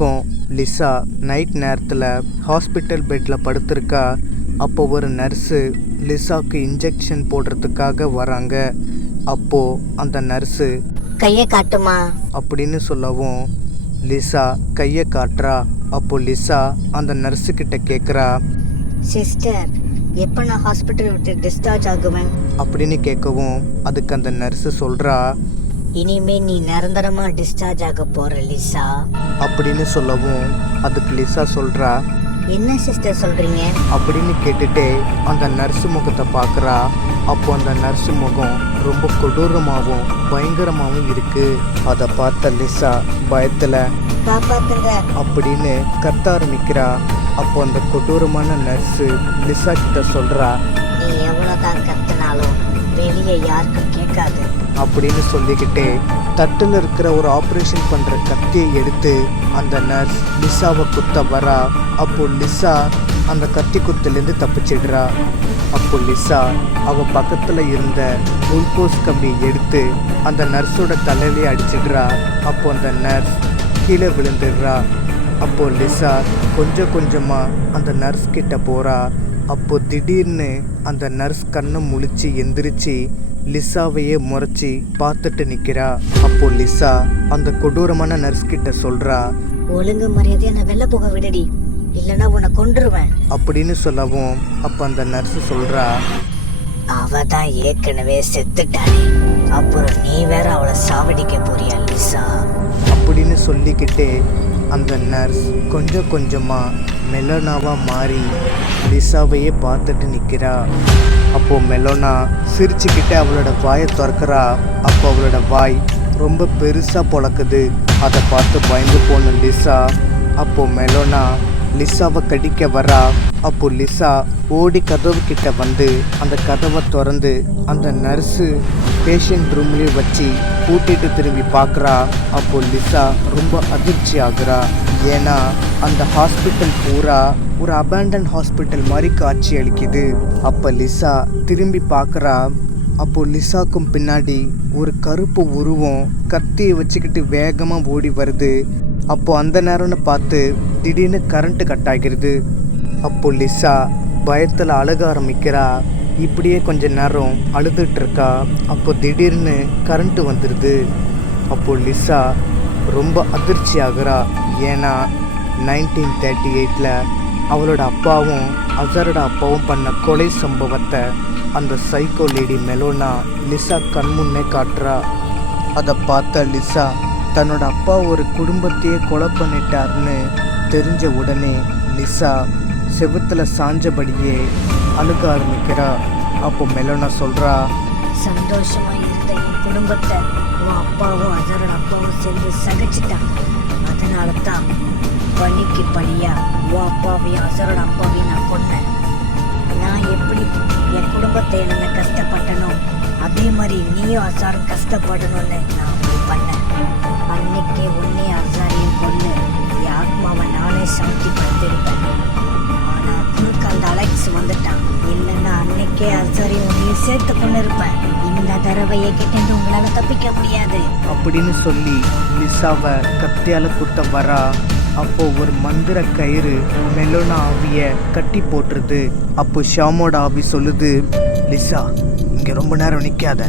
பக்கம் Lisa night நேரத்தில் hospital பெட்டில் படுத்திருக்கா. அப்போ ஒரு நர்ஸு லிசாவுக்கு இன்ஜெக்ஷன் போடுறதுக்காக வராங்க. அப்போது அந்த நர்ஸு கையை காட்டுமா அப்படின்னு சொல்லவும் லிசா கையை காட்டுறா. அப்போ லிசா அந்த நர்ஸுக்கிட்ட கேட்குறா, சிஸ்டர் எப்போ நான் ஹாஸ்பிட்டல் விட்டு டிஸ்சார்ஜ் ஆகுவேன் அப்படின்னு கேட்கவும் அதுக்கு அந்த நர்ஸு சொல்கிறா, இனிமே நீ நிரந்தரமா டிஸ்சார்ஜ் ஆக போற லிசா அப்படின்னு சொல்லவும் அதுக்கு லிசா சொல்கிறா, என்ன சிஸ்டர் சொல்றீங்க அப்படின்னு கேட்டுட்டு அந்த நர்ஸு முகத்தை பார்க்குறா. அப்போ அந்த நர்ஸு முகம் ரொம்ப கொடூரமாகவும் பயங்கரமாகவும் இருக்கு. அதை பார்த்த லிசா பயத்தில் காப்பாத்துங்க அப்படின்னு கத்த ஆரம்பிக்கிறா. அப்போ அந்த கொடூரமான நர்ஸு லிசா கிட்ட சொல்கிறா, நீ எவ்வளவுதான் கத்துனாலும் வெளியே யாருக்கும் கேட்காது அப்படின்னு சொல்லிக்கிட்டே தட்டில் இருக்கிற ஒரு ஆப்ரேஷன் பண்ணுற கத்தியை எடுத்து அந்த நர்ஸ் லிசாவை குத்த வரா. அப்போ லிசா அந்த கத்தி குத்துலேருந்து தப்பிச்சிடுறா. அப்போ லிசா அவள் பக்கத்தில் இருந்த குளுக்கோஸ் கம்பியை எடுத்து அந்த நர்ஸோட தலையிலே அடிச்சிடுறா. அப்போ அந்த நர்ஸ் கீழே விழுந்துடுறா. அப்போ லிசா கொஞ்சம் கொஞ்சமாக அந்த நர்ஸ் கிட்ட போகிறா. அப்போ திடீர்னு அந்த நர்ஸ் கண்ணை முழிச்சு எந்திரிச்சு லிசாவையே முறைச்சி பார்த்துட்டு நிற்கிறா. அப்போ லிசா அந்த கொடூரமான நர்ஸ் கிட்ட சொல்கிறா, ஒழுங்கு மரியாதையை நான் வெளில போக விடுடி இல்லைன்னா உன்னை கொன்றுவேன் அப்படின்னு சொல்லவும் அப்போ அந்த நர்ஸ் சொல்கிறா, அவ தான் ஏற்கனவே செத்துட்டாளே அப்புறம் நீ வேற அவளை சாவடிக்க போறியா லிசா அப்படின்னு சொல்லிக்கிட்டே அந்த நர்ஸ் கொஞ்சம் கொஞ்சமாக மெலோனாவாக மாறி லிசாவையே பார்த்துட்டு நிற்கிறா. அப்போது மெலோனா சிரிச்சுக்கிட்டே அவளோட வாயை திறக்கிறா. அப்போ அவளோட வாய் ரொம்ப பெருசாக பொழக்குது. அதை பார்த்து பயந்து போன லிசா அப்போது மெலோனா லிசாவை கடிக்க வரா. அப்போ லிசா ஓடி கதவு கிட்ட வந்து அந்த கதவை திறந்து அந்த நர்ஸு பேஷண்ட் ரூம்லேயே வச்சு கூட்டிகிட்டு திரும்பி பார்க்குறா. அப்போ லிசா ரொம்ப அதிர்ச்சி ஆகுறா. ஏன்னா அந்த ஹாஸ்பிட்டல் பூரா ஒரு அபேண்டன் ஹாஸ்பிட்டல் மாதிரி காட்சி அளிக்குது. அப்போ லிசா திரும்பி பார்க்குறா. அப்போ லிசாக்கும் பின்னாடி ஒரு கருப்பு உருவம் கத்தியை வச்சுக்கிட்டு வேகமாக ஓடி வருது. அப்போ அந்த நேரம்னு பார்த்து திடீர்னு கரண்ட்டு கட் ஆகிடுது. அப்போ லிசா பயத்தில் அழுக ஆரம்பிக்கிறா. இப்படியே கொஞ்ச நேரம் அழுதுட்டு இருக்கா. அப்போ திடீர்னு கரண்ட்டு வந்துடுது. அப்போ லிசா ரொம்ப அதிர்ச்சி ஆகுறா. ஏன்னா 1938 அவளோட அப்பாவும் அசரோட அப்பாவும் பண்ண கொலை சம்பவத்தை அந்த சைக்கோ லேடி மெலோனா லிசா கண்முன்னே காட்டுறா. அதை பார்த்த லிசா தன்னோட அப்பா ஒரு குடும்பத்தையே கொலை பண்ணிட்டாருன்னு தெரிஞ்ச உடனே லிசா செவுத்தில் சாஞ்சபடியே அழுக ஆரம்பிக்கிறா. அப்போ மெலோனா சொல்கிறா, சந்தோஷமா இருந்த என் குடும்பத்தை உன் அப்பாவும் அசரோட அப்பாவும் சேர்ந்து சகிச்சிட்டாங்க. அதனால தான் பணிக்கு பணியா உன் அப்பாவையும் அசரோட அப்பாவையும் நான் கொன்னேன். நான் எப்படி என் குடும்பத்தை என்ன கஷ்டப்பட்டனோ அதே மாதிரி நீயும் அசாரும் கஷ்டப்படணும்னு நான் அப்படி பண்ணேன். அன்னைக்கே உன்னே அசாரையும் கொண்டு என் ஆத்மாவை நானே சாந்தி படுத்திருப்பேன். ஆனா குறுக்க அந்த அலெக்ஸ் வந்துட்டான். இல்லைன்னா அன்னைக்கே அசாரையும் உன்னையும் சேர்த்து கொண்டு இருப்பேன். இந்த தடவையை கிட்டேருந்து உங்களால தப்பிக்க முடியாது அப்படின்னு சொல்லி லிசாவை கத்தியால் குத்த வரா. அப்போ ஒரு மந்திர கயிறு மெலோனா ஆவியை கட்டி போட்டுருது. அப்போ ஷாமோட ஆவி சொல்லுது, லிசா இங்கே ரொம்ப நேரம் நிற்காத,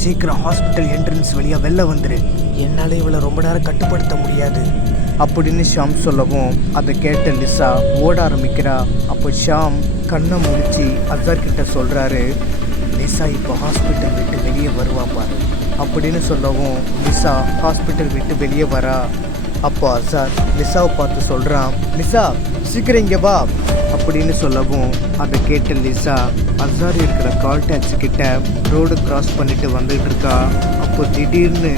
சீக்கிரம் ஹாஸ்பிட்டல் என்ட்ரன்ஸ் வழியாக வெளில வந்துரு, என்னால் இவளை ரொம்ப நேரம் கட்டுப்படுத்த முடியாது அப்படின்னு ஷாம் சொல்லவும் அதை கேட்ட லிசா ஓட ஆரம்பிக்கிறா. அப்போ ஷாம் கண்ணை முழிச்சு அசார் கிட்ட சொல்கிறாரு, லிசா இப்போ ஹாஸ்பிட்டல் விட்டு வெளியே வருவா பாரு அப்படின்னு சொல்லவும் லிசா ஹாஸ்பிட்டல் விட்டு வெளியே வரா. அப்போ அசார் லிசாவை பார்த்து சொல்கிறான், லிசா சீக்கிரம் இங்கே வா அப்படின்னு சொல்லவும் அதை கேட்ட லிசா அசார் இருக்கிற கால் டாக்ஸி கிட்ட ரோடு கிராஸ் பண்ணிட்டு வந்துட்டு இருக்கா. அப்போ திடீர்னு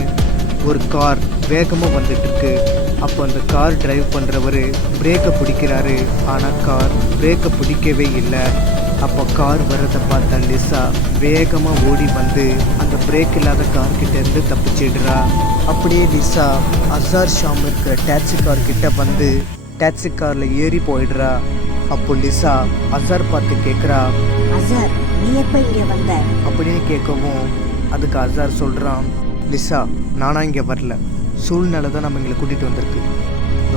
ஒரு கார் வேகமாக வந்துட்டுருக்கு. அப்போ அந்த கார் டிரைவ் பண்ணுறவர் பிரேக்கை பிடிக்கிறாரு. ஆனால் கார் பிரேக்கை பிடிக்கவே இல்லை. அப்போ கார் வர்றதை பார்த்த லிசா வேகமாக ஓடி வந்து அந்த பிரேக் இல்லாத கார்கிட்டேருந்து தப்பிச்சிடுறா. அப்படியே லிசா அசார் ஷாம் இருக்கிற டாக்ஸி கார்கிட்ட வந்து டாக்ஸி காரில் ஏறி போயிடுறா. அப்போ லிசா அசார் பார்த்து கேட்குறா, அசார் நீ எப்போ இங்கே வந்த அப்படின்னு கேட்கவும் அதுக்கு அசார் சொல்கிறான், லிசா நானா இங்கே வரல, சூழ்நிலை தான் நம்ம எங்களை கூட்டிகிட்டு வந்திருக்கு.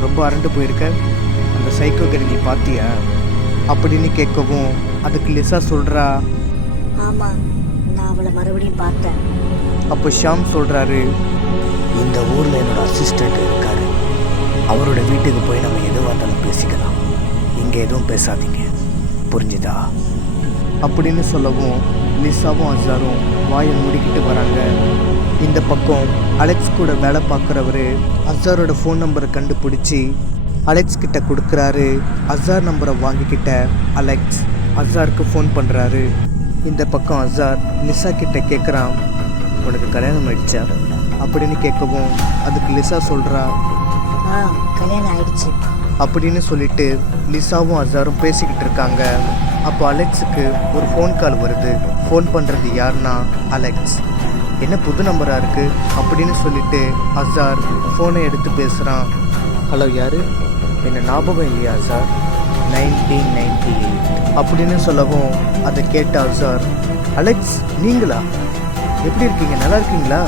ரொம்ப அரண்டு போயிருக்க, அந்த சைக்கோ கேர்ள் நீ பார்த்தியா அப்படின்னு கேட்கவும் அதுக்கு லிசா சொல்கிறா. ஆமாம், நான் அவளை மறுபடியும் பார்த்தேன். அப்போ ஷாம் சொல்கிறாரு, இந்த ஊரில் என்னோட அசிஸ்டண்ட் இருக்காரு, அவரோட வீட்டுக்கு போய் நம்ம எதுவாக இருந்தாலும் பேசிக்கலாம், இங்கே எதுவும் பேசாதீங்க, புரிஞ்சுதா அப்படின்னு சொல்லவும் லிசாவும் அசாரும் வாயை மூடிக்கிட்டு வராங்க. இந்த பக்கம் அலெக்ஸ் கூட வேலை பார்க்குறவர் அசாரோட ஃபோன் நம்பரை கண்டுபிடிச்சி அலெக்ஸ் கிட்ட கொடுக்குறாரு. அசார் நம்பரை வாங்கிக்கிட்ட அலெக்ஸ் அசாருக்கு ஃபோன் பண்ணுறாரு. இந்த பக்கம் அசார் லிசா கிட்ட கேட்குறான், உனக்கு கல்யாணம் ஆயிடுச்சா அப்படின்னு கேட்கவும் அதுக்கு லிசா சொல்கிறா. கல்யாணம் ஆயிடுச்சு அப்படின்னு சொல்லிட்டு லிசாவும் அசாரும் பேசிக்கிட்டு இருக்காங்க. அப்போ அலெக்ஸுக்கு ஒரு ஃபோன் கால் வருது. ஃபோன் பண்ணுறது யாருன்னா அலெக்ஸ். என்ன புது நம்பராக இருக்குது அப்படின்னு சொல்லிட்டு அசார் ஃபோனை எடுத்து பேசுகிறான். ஹலோ, யார்? என்ன ஞாபகம் இல்லையா சார்? 1998 அப்படின்னு சொல்லவும் அதை கேட்ட அசார், அலெக்ஸ் நீங்களா? எப்படி இருக்கீங்க, நல்லா இருக்கீங்களா?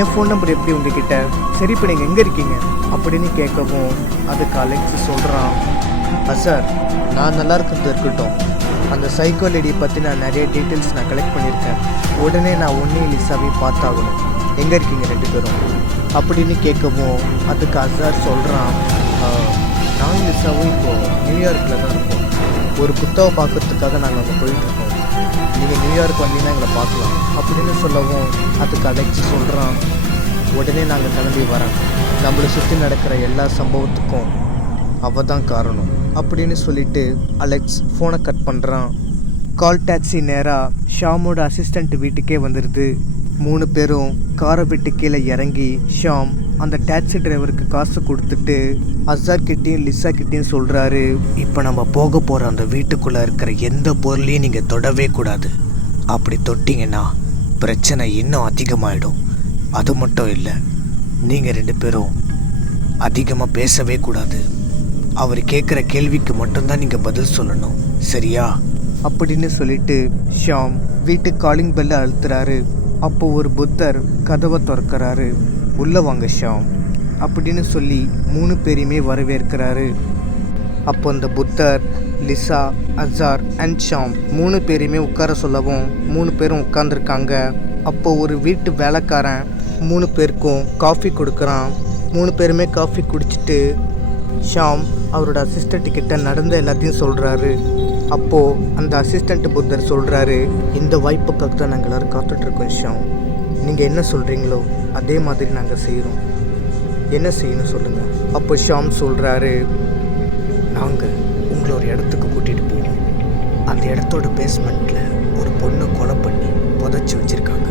என் ஃபோன் நம்பர் எப்படி உங்ககிட்ட? சரி, இப்போ நீங்கள் எங்கே இருக்கீங்க அப்படின்னு கேட்கவும் அதுக்கு அலெக்ஸ் சொல்கிறான், அசார் நான் நல்லா இருக்கிறது இருக்கட்டும், அந்த சைக்கோ லேடியை பற்றி நான் நிறைய டீட்டெயில்ஸ் நான் கலெக்ட் பண்ணியிருக்கேன். உடனே நான் ஒன்றே லிசாவையும் பார்த்தாகணும். எங்கே இருக்கீங்க 2 பேரும் அப்படின்னு கேட்கவும் அதுக்கு அசார் சொல்கிறான், நான் லிசாவும் இப்போது நியூயார்க்கில் தான் இருக்கோம். ஒரு புத்தகம் பார்க்குறதுக்காக நாங்கள் அங்கே போயிட்டுருக்கோம். நீங்கள் நியூயார்க் வந்தீங்கன்னா எங்களை பார்க்கலாம் அப்படின்னு சொல்லவும் அதுக்கு அலெக்ஸ் சொல்கிறான், உடனே நாங்கள் கிளம்பி வரோம். நம்மளை சுற்றி நடக்கிற எல்லா சம்பவத்துக்கும் அவள் தான் காரணம் அப்படின்னு சொல்லிட்டு அலெக்ஸ் ஃபோனை கட் பண்ணுறான். கால் டாக்ஸி நேராக ஷாமோட அசிஸ்டண்ட் வீட்டுக்கே வந்துடுது. 3 பேரும் காரை விட்டு கீழே இறங்கி ஷாம் அந்த டாக்ஸி டிரைவருக்கு காசு கொடுத்துட்டு அசார் கிட்டேயும் லிசா கிட்டேயும் சொல்கிறாரு, இப்போ நம்ம போக போகிற அந்த வீட்டுக்குள்ளே இருக்கிற எந்த பொருளையும் நீங்கள் தொடவே கூடாது. அப்படி தொட்டிங்கன்னா பிரச்சனை இன்னும் அதிகமாகிடும். அது மட்டும் இல்லை, நீங்கள் 2 பேரும் அதிகமாக பேசவே கூடாது. அவர் கேட்குற கேள்விக்கு மட்டும்தான் நீங்கள் பதில் சொல்லணும், சரியா அப்படின்னு சொல்லிட்டு ஷாம் வீட்டு காலிங் பெல்லை அழுத்துறாரு. அப்போது ஒரு புத்தர் கதவை திறக்கிறாரு. உள்ளே வாங்க ஷாம் அப்படின்னு சொல்லி 3 பேரையுமே வரவேற்கிறாரு. அப்போ அந்த புத்தர் லிசா, அசார் அண்ட் ஷாம் 3 பேரையுமே உட்கார சொல்லவும் 3 பேரும் உட்காந்துருக்காங்க. அப்போது ஒரு வீட்டு வேலைக்காரன் 3 பேருக்கும் காஃபி கொடுக்குறான். 3 பேருமே காஃபி குடிச்சிட்டு ஷாம் அவரோட அசிஸ்டண்ட் கிட்ட நடந்த எல்லாத்தையும் சொல்கிறாரு. அப்போது அந்த அசிஸ்டண்ட் புத்தர் சொல்கிறாரு, இந்த வாய்ப்புக்காக தான் நாங்கள் எல்லோரும் காத்துட்ருக்கோம் ஷாம். நீங்கள் என்ன சொல்கிறீங்களோ அதே மாதிரி நாங்கள் செய்கிறோம். என்ன செய்யணும் சொல்லுங்கள். அப்போ ஷாம் சொல்கிறாரு, நாங்கள் உங்களை ஒரு இடத்துக்கு கூட்டிகிட்டு போவோம். அந்த இடத்தோட பேஸ்மெண்ட்டில் ஒரு பொண்ணை கொலை பண்ணி புதைச்சி வச்சுருக்காங்க.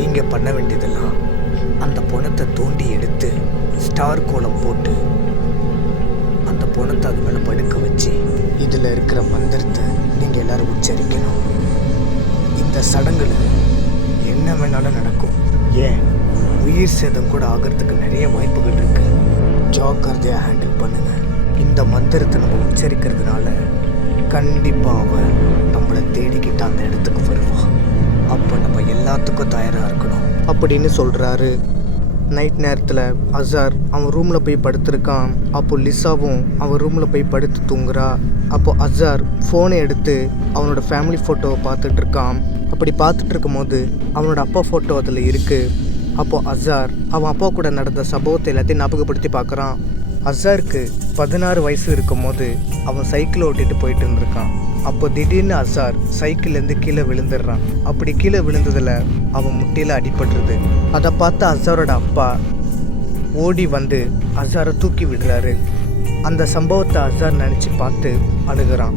நீங்கள் பண்ண வேண்டியதெல்லாம் அந்த பொணத்தை தோண்டி எடுத்து ஸ்டார் கோலம் போட்டு அந்த பொணத்தை அது மேலே படுக்க வச்சு இதில் இருக்கிற மந்திரத்தை நீங்கள் எல்லோரும் உச்சரிக்கணும். இந்த சடங்குல என்ன வேணாலும் நடக்கும். ஏன் உயிர் சேதம் கூட ஆகிறதுக்கு நிறைய வாய்ப்புகள் இருக்குது. ஜாக்கிரதையாக ஹேண்டில் பண்ணுங்கள். இந்த மந்திரத்தை நம்ம உச்சரிக்கிறதுனால கண்டிப்பாக அவன் நம்மளை தேடிக்கிட்டு அந்த இடத்துக்கு வருவான். அப்போ நம்ம எல்லாத்துக்கும் தயாராக இருக்கணும் அப்படின்னு சொல்கிறாரு. நைட் நேரத்தில் அசார் அவன் ரூமில் போய் படுத்திருக்கான். அப்போது லிசாவும் அவன் ரூமில் போய் படுத்து தூங்குறா. அப்போது அசார் ஃபோனை எடுத்து அவனோட ஃபேமிலி ஃபோட்டோவை பார்த்துட்ருக்கான். அப்படி பார்த்துட்டு இருக்கும்போது அவனோட அப்பா ஃபோட்டோ அதில் இருக்குது. அப்போது அசார் அவன் அப்பா கூட நடந்த சம்பவத்தை எல்லாத்தையும் ஞாபகப்படுத்தி பார்க்குறான். அசாருக்கு 16 வயசு இருக்கும் போது அவன் சைக்கிளை ஓட்டிகிட்டு போயிட்டு இருந்திருக்கான். அப்போ திடீர்னு அசார் சைக்கிள்லேருந்து கீழே விழுந்துடுறான். அப்படி கீழே விழுந்ததில் அவன் முட்டியில் அடிபட்டுருது. அதை பார்த்து அசாரோட அப்பா ஓடி வந்து அசாரை தூக்கி விடுறாரு. அந்த சம்பவத்தை அசார் நினச்சி பார்த்து அழுகிறான்.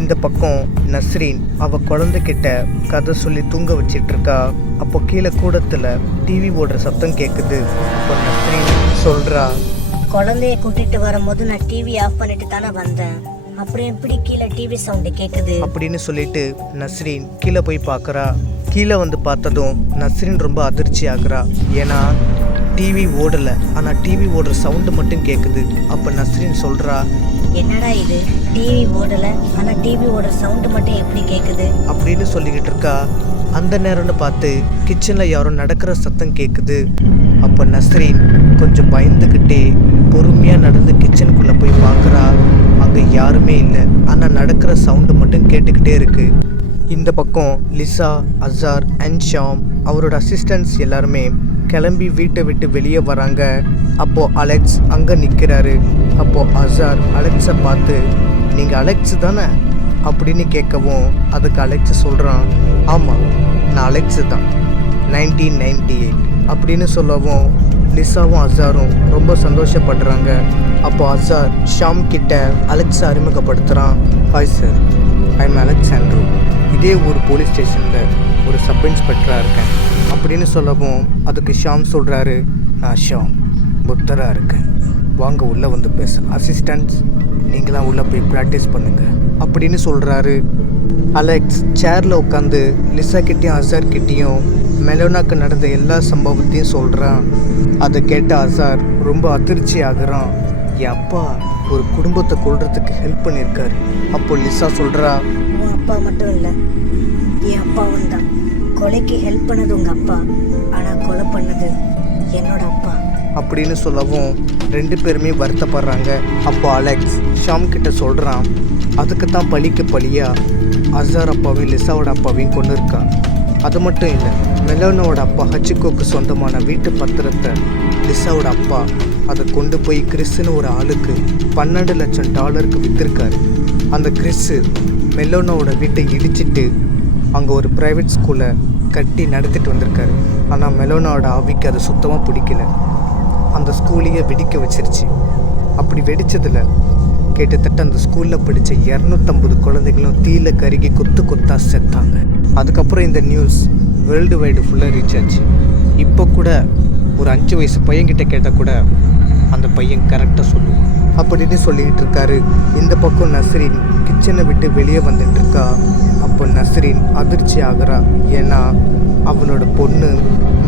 இந்த பக்கம் நஸ்ரீன் அவள் குழந்தைகிட்ட கதை சொல்லி தூங்க வச்சிட்ருக்கா. அப்போ கீழே கூடத்தில் டிவி ஓடுற சத்தம் கேட்குது. அப்போ நஸ்ரீன் சொல்கிறா, குழந்தைய கூட்டிட்டு வரும்போது நான் டிவி ஆஃப் பண்ணிட்டு தானே வந்தேன், அப்புறம் எப்படி கீழே டிவி சவுண்டு கேட்குது அப்படின்னு சொல்லிட்டு நஸ்ரீன் கீழே போய் பார்க்குறா. கீழே வந்து பார்த்ததும் நஸ்ரீன் ரொம்ப அதிர்ச்சி ஆகுறா. ஏன்னா டிவி ஓடலை, ஆனால் டிவி ஓடுற சவுண்டு மட்டும் கேட்குது. அப்போ நஸ்ரீன் சொல்கிறா, என்னடா இது, டிவி ஓடல ஆனா டிவி ஓடுற சவுண்டு மட்டும் எப்படி கேக்குது? அப்படின்னு சொல்லிக்கிட்டு இருக்கா. அந்த நேரம்னு பார்த்து கிச்சனில் யாரோ நடக்கிற சத்தம் கேட்குது. அப்போ நஸ்ரீன் கொஞ்சம் பயந்துக்கிட்டே பொறுமையாக நடந்து கிச்சனுக்குள்ளே போய் பார்க்குறா. அங்கே யாருமே இல்லை, ஆனால் நடக்கிற சவுண்டு மட்டும் கேட்டுக்கிட்டே இருக்கு. இந்த பக்கம் லிசா, அசார் அண்ட் ஷாம் அவரோட அசிஸ்டன்ட்ஸ் எல்லாருமே கிளம்பி வீட்டை விட்டு வெளியே வராங்க. அப்போது அலெக்ஸ் அங்கே நிற்கிறாரு. அப்போது அசார் அலெக்ஸை பார்த்து, நீங்கள் அலெக்ஸ் தானே அப்படின்னு கேட்கவும் அதுக்கு அலெக்ஸ் சொல்கிறான், ஆமாம் நான் அலெக்ஸு தான், 1998 அப்படின்னு சொல்லவும் லிசாவும் அசாரும் ரொம்ப சந்தோஷப்படுறாங்க. அப்போ அசார் ஷாம் கிட்ட அலெக்ஸை அறிமுகப்படுத்துகிறான். Hi sir, I'm Alex Andrew, இதே ஒரு போலீஸ் ஸ்டேஷனில் ஒரு சப் இன்ஸ்பெக்டராக இருக்கேன் அப்படின்னு சொல்லவும் அதுக்கு ஷாம் சொல்கிறாரு, நான் ஷாம் புத்தராக இருக்கேன், வாங்க உள்ளே வந்து பேச, அசிஸ்டன்ட்ஸ் நீங்களாம் உள்ளே போய் ப்ராக்டிஸ் பண்ணுங்கள் அப்படின்னு சொல்கிறாரு. அலெக்ஸ் சேரில் உட்காந்து லிசா கிட்டேயும் அசார் கிட்டேயும் மெலோனாக்கு நடந்த எல்லா சம்பவத்தையும் சொல்கிறான். அதை கேட்ட அசார் ரொம்ப அதிர்ச்சி ஆகுறான். என் அப்பா ஒரு குடும்பத்தை கொல்றதுக்கு ஹெல்ப் பண்ணியிருக்காரு. அப்போ லிசா சொல்கிறா, உன் அப்பா மட்டும் இல்லை, என் அப்பாவும் தான். கொலைக்கு ஹெல்ப் பண்ணது உங்க அப்பா, ஆனா கொலை பண்ணது என்னோட அப்பா அப்படின்னு சொல்லவும் ரெண்டு பேருமே வருத்தப்படுறாங்க. அப்போ அலெக்ஸ் ஷாம் கிட்ட சொல்கிறான், அதுக்கு தான் பழிக்கு பழியா அசார் அப்பாவையும் லிசாவோட அப்பாவையும் கொண்டு இருக்கா. அது மட்டும் இல்லை, மெலோனாவோட அப்பா ஹச்சிகோக்கு சொந்தமான வீட்டு பத்திரத்தை லிசாவோட அப்பா அதை கொண்டு போய் கிறிஸ்ன்னு ஒரு ஆளுக்கு $12 லட்சம் விற்றுருக்காரு. அந்த கிறிஸ்ஸு மெலோனாவோட வீட்டை இடிச்சிட்டு அங்கே ஒரு ப்ரைவேட் ஸ்கூலை கட்டி நடத்திட்டு வந்திருக்காரு. ஆனால் மெலோனாவோட ஆவிக்கு அது சுத்தமாக பிடிக்கல, அந்த ஸ்கூலையே வெடிக்க வச்சிருச்சு. அப்படி வெடித்ததில் கிட்டத்தட்ட அந்த ஸ்கூலில் படித்த 250 குழந்தைகளும் தீயில கருகி கொத்து கொத்தா செத்தாங்க. அதுக்கப்புறம் இந்த நியூஸ் வேர்ல்டு வைடு ஃபுல்லாக ரீச் ஆச்சு. இப்போ கூட ஒரு 5 வயசு பையன்கிட்ட கேட்டால் கூட அந்த பையன் கரெக்டாக சொல்லுவான் அப்படின்னு சொல்லிக்கிட்டு இருக்காரு. இந்த பக்கம் நஸ்ரீன் கிச்சனை விட்டு வெளியே வந்துட்டு இருக்கா. அப்போ நஸ்ரீன் அதிர்ச்சி ஆகுறா, ஏன்னா அவனோட பொண்ணு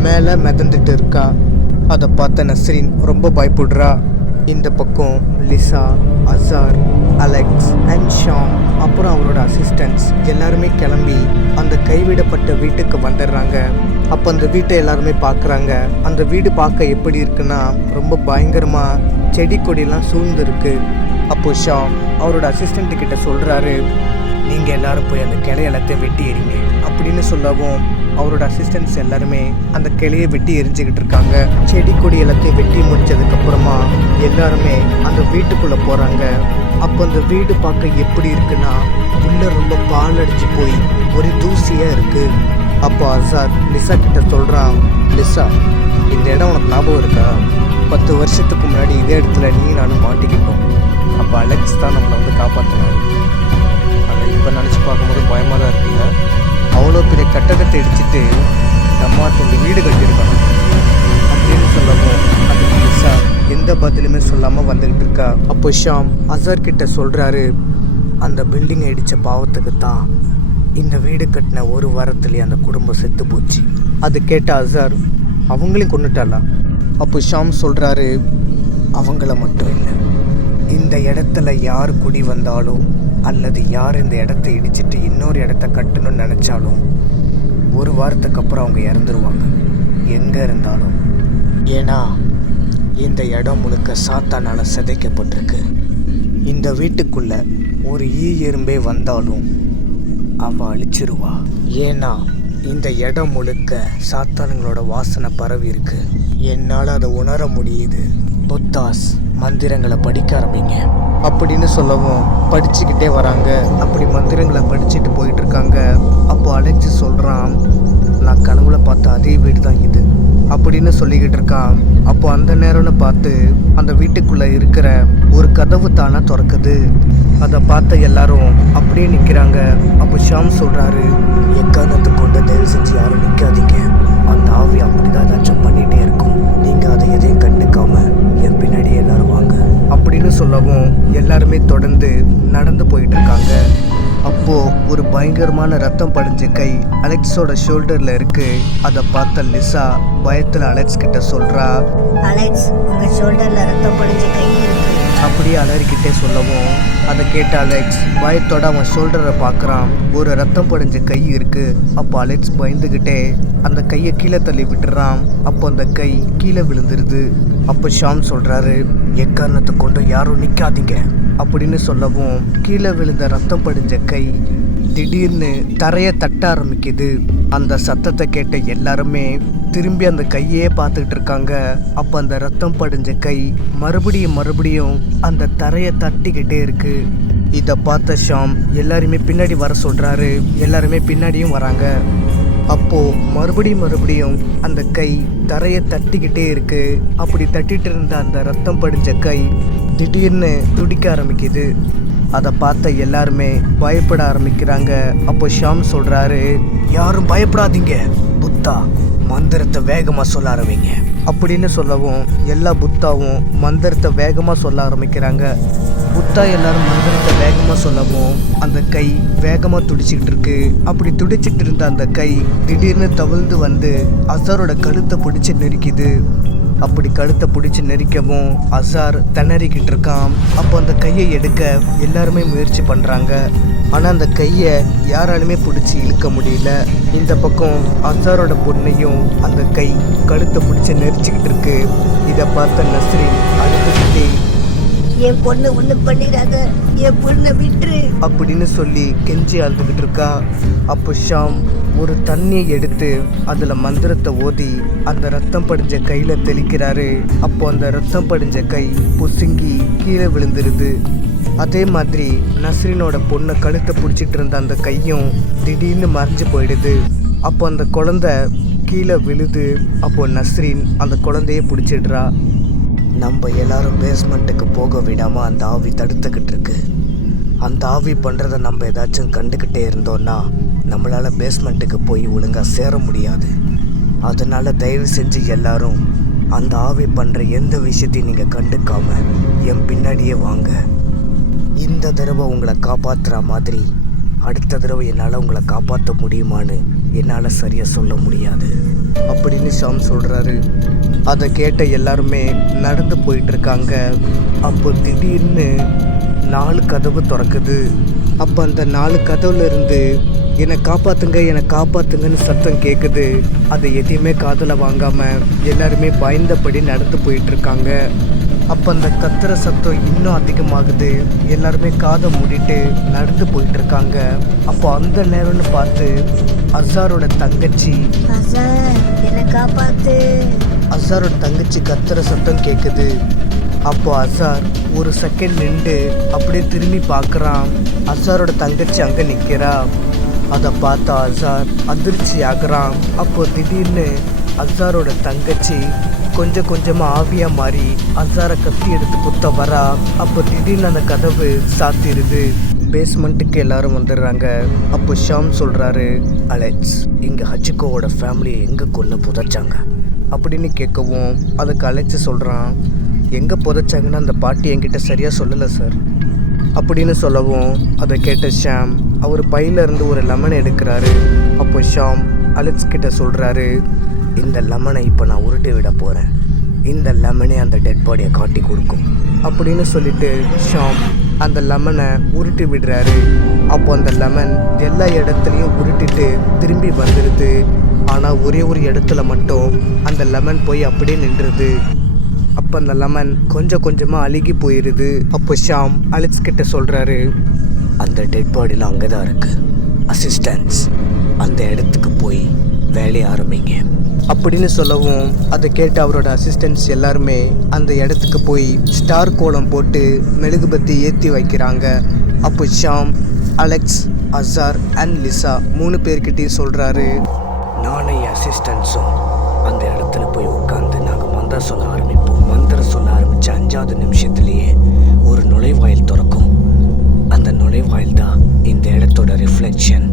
மேலே மிதந்துட்டு இருக்கா. அதை பார்த்த நஸ்ரீன் ரொம்ப பயப்படுறா. இந்த பக்கம் Lisa, Azhar, Alex and Sham அப்புறம் அவரோட அசிஸ்டன்ட்ஸ் எல்லாருமே கிளம்பி அந்த கைவிடப்பட்ட வீட்டுக்கு வந்துடுறாங்க. அப்போ அந்த வீட்டை எல்லாருமே பார்க்குறாங்க. அந்த வீடு பார்க்க எப்படி இருக்குன்னா ரொம்ப பயங்கரமாக செடி கொடியெல்லாம் சூழ்ந்துருக்கு. அப்போது ஷாம் அவரோட அசிஸ்டண்ட்டு கிட்ட சொல்கிறாரு, நீங்கள் எல்லாரும் போய் அந்த கிளை எல்லாத்தையும் வெட்டி எறிங்க அப்படின்னு சொல்லவும் அவரோட அசிஸ்டன்ட்ஸ் எல்லாருமே அந்த கிளையை வெட்டி எரிஞ்சுக்கிட்டு இருக்காங்க. செடி கொடி எல்லாத்தையும் வெட்டி முடிச்சதுக்கப்புறமா எல்லாருமே அந்த வீட்டுக்குள்ளே போகிறாங்க. அப்போ அந்த வீடு பார்க்க எப்படி இருக்குன்னா உள்ளே ரொம்ப பால் அடிச்சு போய் ஒரு தூசியாக இருக்குது. அப்போ அசார் லிசா கிட்ட சொல்கிறான், லிசா இந்த இடம் உனக்கு ஞாபகம் இருக்கா? 10 வருஷத்துக்கு முன்னாடி இதே இடத்துல நீ நானும் மாட்டிக்கிட்டோம். அப்போ அலெக்ஸ் தான் நம்மளை வந்து காப்பாற்றினாரு. அதை இப்போ நினச்சி பார்க்கும்போது பயமாக தான் இருக்குல்ல. அவ்வளோ பெரிய கட்டடத்தை இடிச்சிட்டு நம்ம இந்த வீடு கட்டியிருக்காங்க அப்படின்னு சொல்லவும் அதுக்கு லிசா எந்த பதிலுமே சொல்லாமல் வந்துக்கிட்டு இருக்கா. அப்போ ஷாம் அசார் கிட்ட சொல்கிறாரு, அந்த பில்டிங்கை இடித்த பாவத்துக்கு தான் இந்த வீடு கட்டின ஒரு வாரத்துலேயே அந்த குடும்பம் செத்து போச்சு. அது கேட்ட அசார், அவங்களையும் கொண்டுட்டாளா? அப்போ ஷாம் சொல்கிறாரு, அவங்கள மட்டும் இல்லை, இந்த இடத்துல யார் குடி வந்தாலும் அல்லது யார் இந்த இடத்த இடிச்சிட்டு இன்னொரு இடத்த கட்டணும்னு நினச்சாலும் ஒரு வாரத்துக்கு அப்புறம் அவங்க இறந்துருவாங்க எங்கே இருந்தாலும். ஏன்னா இந்த இடம் முழுக்க சாத்தானால் சிதைக்கப்பட்டிருக்கு. இந்த வீட்டுக்குள்ளே ஒரு எறும்பே வந்தாலும் அவள் அழிச்சிருவா. ஏன்னா இந்த இடம் முழுக்க சாத்தானுங்களோட வாசனை பரவி இருக்கு. என்னால் அதை உணர முடியுது. புத்தாஸ் மந்திரங்களை படிக்க ஆரம்பிங்க அப்படின்னு சொல்லவும் படிச்சுக்கிட்டே வராங்க. அப்படி மந்திரங்களை படிச்சுட்டு போயிட்டு இருக்காங்க. அப்போ அலெக்ஸ் சொல்கிறான், நான் கனவுல பார்த்த அதே வீடு தான் இது அப்படின்னு சொல்லிக்கிட்டு இருக்கான். அப்போ அந்த நேரம்னு பார்த்து அந்த வீட்டுக்குள்ளே இருக்கிற ஒரு கதவு தானா திறக்குது. அதை பார்த்த எல்லாரும் அப்படியே நிற்கிறாங்க. அப்போ ஷாம் சொல்கிறாரு, எக்காரணத்தை கொண்டு தயவு செஞ்சு யாரும் நிற்காதீங்க, அந்த ஆவி அப்படிதான் ஏதாச்சும் பண்ணிகிட்டே இருக்கும், நீங்கள் அதை எதையும் கண்டுக்காம என் பின்னாடி எல்லாரும் வாங்க அப்படின்னு சொல்லவும் எல்லாருமே தொடர்ந்து நடந்து போயிட்டு இருக்காங்க. அப்போது ஒரு பயங்கரமான ரத்தம் படிஞ்ச கை அலெக்ஸோட ஷோல்டர்ல இருக்கு. அதை பார்த்த லிசா பயத்துல அலெக்ஸ் கிட்ட சொல்றா. அலெக்ஸ், உங்க ஷோல்டர்ல ரத்தம் படிஞ்ச கை இருக்கு. அப்படியே அலறிக்கிட்டே சொல்லவும் அதை கேட்ட அலெக்ஸ் பயத்தோட அவன் ஷோல்டரை பார்க்குறான். ஒரு ரத்தம் படிஞ்ச கை இருக்கு. அப்போ அலெக்ஸ் பயந்துக்கிட்டே அந்த கையை கீழே தள்ளி விட்டுறான். அப்போ அந்த கை கீழே விழுந்துருது. அப்போ ஷாம் சொல்கிறாரு, எக்காரணத்தை கொண்டு யாரும் நிற்காதீங்க அப்படின்னு சொல்லவும் கீழே விழுந்த ரத்தம் படிஞ்ச கை திடீர்னு தரையை தட்ட ஆரம்பிக்குது. அந்த சத்தத்தை கேட்ட எல்லாருமே திரும்பி அந்த கையே பார்த்துக்கிட்டு இருக்காங்க. அப்போ அந்த ரத்தம் படிஞ்ச கை மறுபடியும் அந்த தரையை தட்டிக்கிட்டே இருக்கு. இதை பார்த்த ஷாம் எல்லாருமே பின்னாடி வர சொல்கிறாரு. எல்லாருமே பின்னாடியும் வராங்க. அப்போது மறுபடியும் அந்த கை தரையை தட்டிக்கிட்டே இருக்கு. அப்படி தட்டிட்டு இருந்த அந்த ரத்தம் படிஞ்ச கை திடீர்னு துடிக்க ஆரம்பிக்குது. அதை பார்த்த எல்லாருமே பயப்பட ஆரம்பிக்கிறாங்க. அப்போ ஷாம் சொல்கிறாரு, யாரும் பயப்படாதீங்க, புத்தா மந்திரத்தை வேகமாக சொல்ல ஆரம்பிங்க அப்படின்னு சொல்லவும் எல்லா புத்தாவும் மந்திரத்தை வேகமாக சொல்ல ஆரம்பிக்கிறாங்க. புத்தா எல்லாரும் மந்திரத்தை வேகமாக சொல்லவும் அந்த கை வேகமாக துடிச்சிக்கிட்டு இருக்கு. அப்படி துடிச்சிட்டு இருந்த அந்த கை திடீர்னு தவிழ்ந்து வந்து அசாரோட கழுத்தை பிடிச்சி நெரிக்குது. அப்படி கழுத்தை பிடிச்சி நெரிக்கவும் அசார் திணறிக்கிட்டு இருக்கான். அப்போ அந்த கையை எடுக்க எல்லாருமே முயற்சி பண்ணுறாங்க. ஆனால் அந்த கையை யாராலுமே பிடிச்சி இழுக்க முடியல. இந்த பக்கம் அசாரோட பொண்ணையும் அந்த கை கழுத்தை பிடிச்சி நெரிச்சிக்கிட்டு இருக்கு. இதை பார்த்த நஸ்ரீன் அழுதுகிட்டே, என் பொண்ணு ஒன்றும் பண்ணிடாத, என் பொண்ணை விட்டுரு அப்படின்னு சொல்லி கெஞ்சி அழுதுகிட்டு இருக்கா. அப்போ ஷாம் ஒரு தண்ணியை எடுத்து அதில் மந்திரத்தை ஓதி அந்த ரத்தம் படிஞ்ச கையில் தெளிக்கிறாரு. அப்போ அந்த ரத்தம் படிஞ்ச கை புசுங்கி கீழே விழுந்துருது. அதே மாதிரி நஸ்ரீனோட பொண்ணை கழுத்தை பிடிச்சிட்டு இருந்த அந்த கையும் திடீர்னு மறைஞ்சு போயிடுது. அப்போ அந்த குழந்தை கீழே விழுது. அப்போ நஸ்ரீன் அந்த குழந்தைய பிடிச்சிடுறா. நம்ம எல்லாரும் பேஸ்மெண்ட்டுக்கு போக விடாமல் அந்த ஆவி தடுத்துக்கிட்டு இருக்கு. அந்த ஆவி பண்ணுறதை நம்ம ஏதாச்சும் கண்டுக்கிட்டே இருந்தோன்னா நம்மளால் பேஸ்மெண்ட்டுக்கு போய் ஒழுங்காக சேர முடியாது. அதனால் தயவு செஞ்சு எல்லாரும் அந்த ஆவி பண்ணுற எந்த விஷயத்தையும் நீங்கள் கண்டுக்காம என் பின்னாடியே வாங்க. இந்த தடவை உங்களை காப்பாற்றுற மாதிரி அடுத்த தடவை என்னால் உங்களை காப்பாற்ற முடியுமான்னு என்னால் சரியாக சொல்ல முடியாது அப்படின்னு ஷாம் சொல்கிறாரு. அதை கேட்ட எல்லாருமே நடந்து போயிட்டுருக்காங்க. அப்போ திடீர்னு 4 கதவு திறக்குது. அப்போ அந்த 4 கதவுல இருந்து என்னை காப்பாற்றுங்கன்னு சத்தம் கேட்குது. அதை எதையுமே காதில் வாங்காமல் எல்லாருமே பயந்தபடி நடந்து போயிட்டுருக்காங்க. அப்போ அந்த கத்துற சத்தம் இன்னும் அதிகமாகுது. எல்லாருமே காதை மூடிட்டு நடந்து போயிட்டுருக்காங்க. அப்போ அந்த நேரம்னு பார்த்து அசாரோட தங்கச்சி, அசார் என்னை காப்பாத்து. அசாரோட தங்கச்சி கத்துற சத்தம் கேட்குது. அப்போ அசார் ஒரு செகண்ட் நின்று அப்படியே திரும்பி பார்க்குறான். அசாரோட தங்கச்சி அங்கே நிற்கிறா. அதை பார்த்தா அசார் அதிர்ச்சி ஆகுறான். அப்போ திடீர்னு அசாரோட தங்கச்சி கொஞ்சம் கொஞ்சமாக ஆவியாக மாறி அசாரை கத்தி எடுத்து குத்த வரா. அப்போ திடீர்னு அந்த கதவு சாத்திடுது. பேஸ்மெண்ட்டுக்கு எல்லாரும் வந்துடுறாங்க. அப்போ ஷாம் சொல்கிறாரு, அலெக்ஸ், இங்கே ஹச்சிகோவோட ஃபேமிலியை எங்கே கொண்டு புதைச்சாங்க அப்படின்னு கேட்கவும் அதுக்கு அலெக்ஸ் சொல்கிறான், எங்கே புதைச்சாங்கன்னு அந்த பாட்டி என்கிட்ட சரியாக சொல்லலை சார் அப்படின்னு சொல்லவும் அதை கேட்ட ஷாம் அவர் பையிலேருந்து ஒரு லெமன் எடுக்கிறாரு. அப்போ ஷாம் அலெக்ஸ் கிட்ட சொல்கிறாரு, இந்த லெமனை இப்போ நான் உருட்டி விட போகிறேன். இந்த லெமனே அந்த டெட் பாடியை காட்டி கொடுக்கும் அப்படின்னு சொல்லிட்டு ஷாம் அந்த லெமனை உருட்டி விடுறாரு. அப்போ அந்த லெமன் எல்லா இடத்துலையும் உருட்டிட்டு திரும்பி வந்துடுது. ஆனால் ஒரே ஒரு இடத்துல மட்டும் அந்த லெமன் போய் அப்படியே நின்றுது. அப்போ அந்த லெமன் கொஞ்சம் கொஞ்சமாக அழுகி போயிடுது. அப்போ ஷாம் அலெக்ஸ் கிட்ட சொல்கிறாரு, அந்த டெட் பாடியில் அங்கே தான் இருக்குது. அசிஸ்டன்ஸ், அந்த இடத்துக்கு போய் வேலையை ஆரம்பிங்க அப்படின்னு சொல்லவும் அதை கேட்டு அவரோட அசிஸ்டன்ட்ஸ் எல்லாருமே அந்த இடத்துக்கு போய் ஸ்டார் கோலம் போட்டு மெழுகுபத்தி ஏற்றி வைக்கிறாங்க. அப்போ Sham, Alex, Azhar and Lisa 3 பேர்கிட்டையும் சொல்கிறாரு, நானும் என் அசிஸ்டன்ஸும் அந்த இடத்துல போய் உட்காந்து நாங்கள் மந்திரம் சொல்ல ஆரம்பிப்போம். மந்திரம் சொல்ல ஆரம்பித்த 5வது நிமிஷத்துலேயே ஒரு நுழைவாயில் திறக்கும். அந்த நுழைவாயில் தான் இந்த இடத்தோட ரிஃப்ளெக்ஷன்.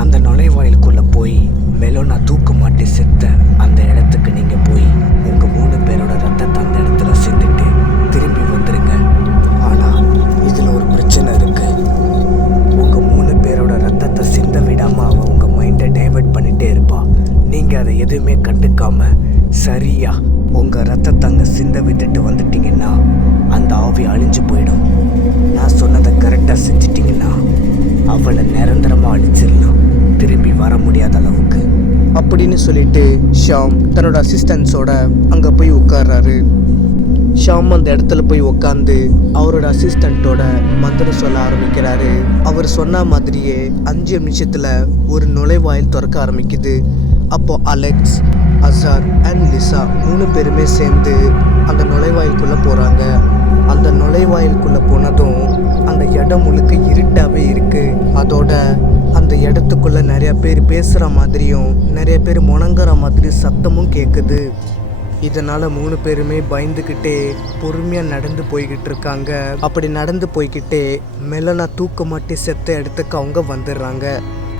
அந்த நுழைவாயிலுக்குள்ளே போய் மெலோனா தூக்க மாட்டி செத்த அந்த இடத்துக்கு நீங்கள் போய் உங்கள் 3 பேரோட ரத்தத்தை அந்த இடத்துல சிந்திட்டு திரும்பி வந்துடுங்க. ஆனால் இதில் ஒரு பிரச்சனை இருக்குது. உங்கள் 3 பேரோட சரியா உங்கள் ரத்தத்தை அங்கே சிந்த விட்டுட்டு வந்துட்டீங்கன்னா அந்த ஆவி அழிஞ்சு போயிடும். நான் சொன்னதை கரெக்டாக செஞ்சிட்டிங்கன்னா அவளை நிரந்தரமாக அழிச்சிடலாம், திரும்பி வர முடியாத அளவுக்கு அப்படின்னு சொல்லிட்டு ஷாம் தன்னோட அசிஸ்டன்ஸோட அங்கே போய் உட்கார்றாரு. ஷாம் அந்த இடத்துல போய் உட்காந்து அவரோட அசிஸ்டண்ட்டோட மந்திரம் சொல்ல ஆரம்பிக்கிறாரு. அவர் சொன்ன மாதிரியே 5 நிமிஷத்தில் ஒரு நுழைவாயில் திறக்க ஆரம்பிக்குது. அப்போ அலெக்ஸ், அசார் அண்ட் லிசா 3 பேருமே சேர்ந்து அந்த நுழைவாயிலுக்குள்ளே போகிறாங்க. அந்த நுழைவாயிலுக்குள்ளே போனதும் அந்த இடம் முழுக்க இருட்டாகவே இருக்குது. அதோட அந்த இடத்துக்குள்ளே நிறைய பேர் பேசுகிற மாதிரியும் நிறைய பேர் முணங்குற மாதிரி சத்தமும் கேட்குது. இதனால் 3 பேருமே பயந்துக்கிட்டே பொறுமையாக நடந்து போய்கிட்டு இருக்காங்க. அப்படி நடந்து போய்கிட்டே மெலனா தூக்க மாட்டி செத்த இடத்துக்கு அவங்க வந்துடுறாங்க.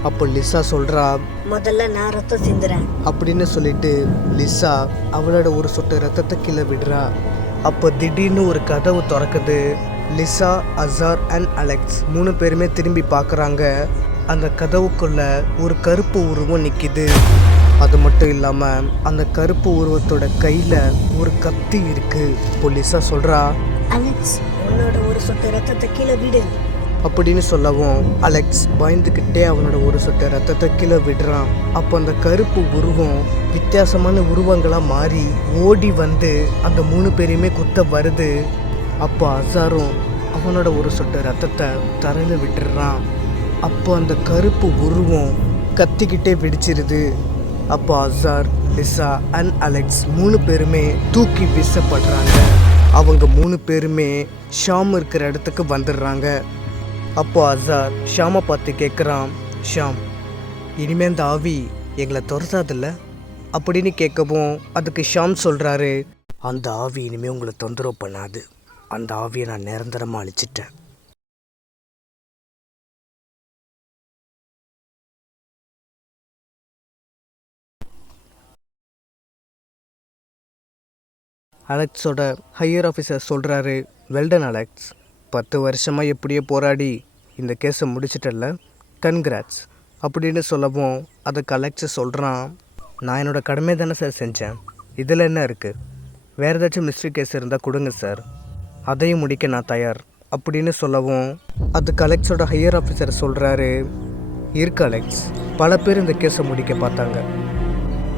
அப்போ லிசா சொல்கிறா, முதல்ல நான் ரத்தம் சிந்துறேன் அப்படின்னு சொல்லிட்டு லிசா அவளோட ஒரு சொட்டு ரத்தத்தை கீழே விடுறா. அப்போ திடீர்னு ஒரு கதவு திறக்குது. லிசா, அசார் அண்ட் அலெக்ஸ் 3 பேருமே திரும்பி பார்க்குறாங்க. அந்த கதவுக்குள்ள ஒரு கருப்பு உருவம் நிற்கிது. அது மட்டும் இல்லாமல் அந்த கருப்பு உருவத்தோட கையில் ஒரு கத்தி இருக்கு. இப்போ லிசா சொல்கிறா, அலெக்ஸ், உன்னோட ஒரு சொட்டு ரத்தத்தை கீழே விடு அப்படின்னு சொல்லவும் அலெக்ஸ் பயந்துக்கிட்டே அவனோட ஒரு சொட்டு ரத்தத்தை கீழே விடுறான். அப்போ அந்த கருப்பு உருவம் வித்தியாசமான உருவங்களாக மாறி ஓடி வந்து அந்த 3 பேரையுமே குத்த வருது. அப்போ அசாரும் அவனோட ஒரு சொட்டு ரத்தத்தை தரையில் விட்டுடுறான். அப்போ அந்த கருப்பு உருவம் கத்திக்கிட்டே வெடிச்சிருது. அப்போ அசார், லிசா அண்ட் அலெக்ஸ் 3 பேருமே தூக்கி வீசப்படுறாங்க. அவங்க 3 பேருமே ஷாம் இருக்கிற இடத்துக்கு வந்துடுறாங்க. அப்போ அசார் ஷாமை பார்த்து கேட்குறான், ஷாம், இனிமே அந்த ஆவி எங்களை துரத்தாதில்ல அப்படின்னு கேட்கவும் அதுக்கு ஷாம் சொல்கிறாரு, அந்த ஆவி இனிமேல் உங்களை தொந்தரவு பண்ணாது. அந்த ஆவியை நான் நிரந்தரமாக அழிச்சிட்டேன். அலெக்ஸோட ஹையர் ஆஃபீஸர் சொல்கிறாரு, வெல்டன் அலெக்ஸ், 10 வருஷமாக எப்படியோ போராடி இந்த கேஸை முடிச்சிட்டல, கன்கிராட்ஸ் அப்படின்னு சொல்லவும் அதுக்கு அலெக்ஸ் சொல்கிறான், நான் என்னோடய கடமை தானே சார் செஞ்சேன், இதில் என்ன இருக்குது, வேறு ஏதாச்சும் மிஸ்ட்ரி கேஸ் இருந்தால் கொடுங்க சார், அதையும் முடிக்க நான் தயார் அப்படின்னு சொல்லவும் அதுக்கு அலெக்ஸோட ஹையர் ஆஃபீஸர் சொல்கிறாரு, இருக்கு அலெக்ஸ், பல பேர் இந்த கேஸை முடிக்க பார்த்தாங்க,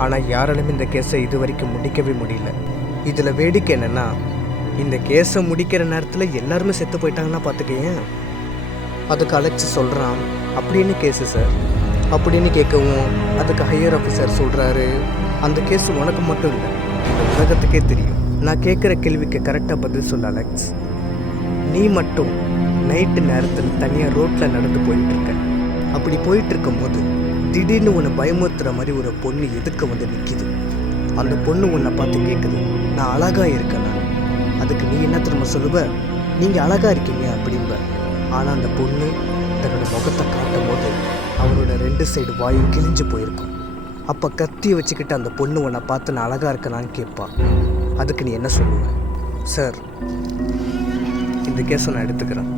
ஆனால் யாராலுமே இந்த கேஸை இது வரைக்கும் முடிக்கவே முடியல. இதில் வேடிக்கை என்னென்னா, இந்த கேஸை முடிக்கிற நேரத்தில் எல்லாருமே செத்து போயிட்டாங்கன்னா பார்த்துக்கேன். அதுக்கு அலெக்ஸ் சொல்கிறான், அப்படின்னு கேஸு சார் அப்படின்னு கேட்கவும் அதுக்கு ஹையர் ஆஃபீஸர் சொல்கிறாரு, அந்த கேஸ் உனக்கு மட்டும் இல்லை, இந்த உலகத்துக்கே தெரியும். நான் கேட்குற கேள்விக்கு கரெக்டாக பதில் சொல்ல அலெக்ஸ். நீ மட்டும் நைட்டு நேரத்தில் தனியாக ரோட்டில் நடந்து போயிட்டுருக்க. அப்படி போயிட்டுருக்கும் போது திடீர்னு உன்னை பயமுறுத்துகிற மாதிரி ஒரு பொண்ணு எதுக்கு வந்து நிற்கிது. அந்த பொண்ணு உன்னை பார்த்து கேட்குது, நான் அழகாக இருக்கேன். அதுக்கு நீ என்ன திரும்ப சொல்லுவ, நீங்கள் அழகாக இருக்கீங்க அப்படின்ப. ஆனால் அந்த பொண்ணு தன்னோட முகத்தை காட்டும் போது அவனோட 2 சைடு வாயும் கிழிஞ்சு போயிருக்கும். அப்போ கத்தியை வச்சுக்கிட்டு அந்த பொண்ணு உன்னை பார்த்து நான் அழகாக இருக்கேனான்னு கேட்பா. அதுக்கு நீ என்ன சொல்லுவ? சார், இந்த கேஸை நான் எடுத்துக்கிறேன்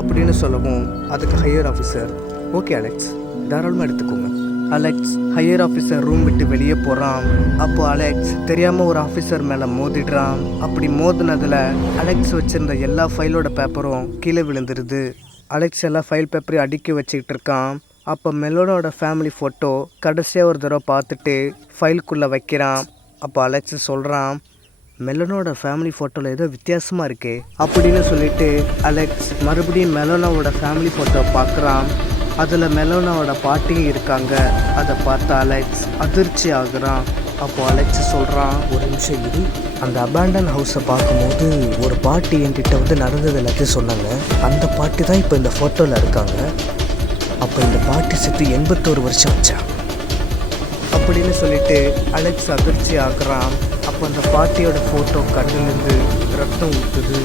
அப்படின்னு சொல்லவும் அதுக்கு ஹையர் ஆஃபீஸர், ஓகே அலெக்ஸ், தாராளமாக எடுத்துக்கோங்க. அலெக்ஸ் ஹையர் ஆஃபீஸர் ரூம் விட்டு வெளியே போகிறான். அப்போ அலெக்ஸ் தெரியாமல் ஒரு ஆஃபீஸர் மேலே மோதிடுறான். அப்படி மோதினதில் அலெக்ஸ் வச்சுருந்த எல்லா ஃபைலோட பேப்பரும் கீழே விழுந்துருது. அலெக்ஸ் எல்லா ஃபைல் பேப்பரையும் அடுக்கி வச்சுக்கிட்டு இருக்கான். அப்போ மெலோனோட ஃபேமிலி ஃபோட்டோ கடைசியாக ஒரு தடவை பார்த்துட்டு ஃபைலுக்குள்ளே வைக்கிறான். அப்போ அலெக்ஸ் சொல்கிறான், மெலனோட ஃபேமிலி ஃபோட்டோவில் ஏதோ வித்தியாசமாக இருக்கே அப்படின்னு சொல்லிட்டு அலெக்ஸ் மறுபடியும் மெலனோட ஃபேமிலி ஃபோட்டோ பார்க்குறான். அதில் மெலோனாவோட பாட்டியும் இருக்காங்க. அதை பார்த்து அலெக்ஸ் அதிர்ச்சி ஆகுறான். அப்போ அலெக்ஸ் சொல்கிறான், ஒரு நிமிஷம் இரு, அந்த அபேண்டன் ஹவுஸை பார்க்கும்போது ஒரு பாட்டி என்கிட்ட வந்து நடந்தது எல்லாத்தையும் சொன்னாங்க. அந்த பாட்டி தான் இப்போ இந்த ஃபோட்டோவில் இருக்காங்க. அப்போ இந்த பாட்டி செத்து 81 வருஷம் ஆச்சா அப்படின்னு சொல்லிட்டு அலெக்ஸ் அதிர்ச்சி ஆகுறான். அப்போ அந்த பாட்டியோட ஃபோட்டோ கண்ணிலேருந்து ரத்தம் ஊற்றுது.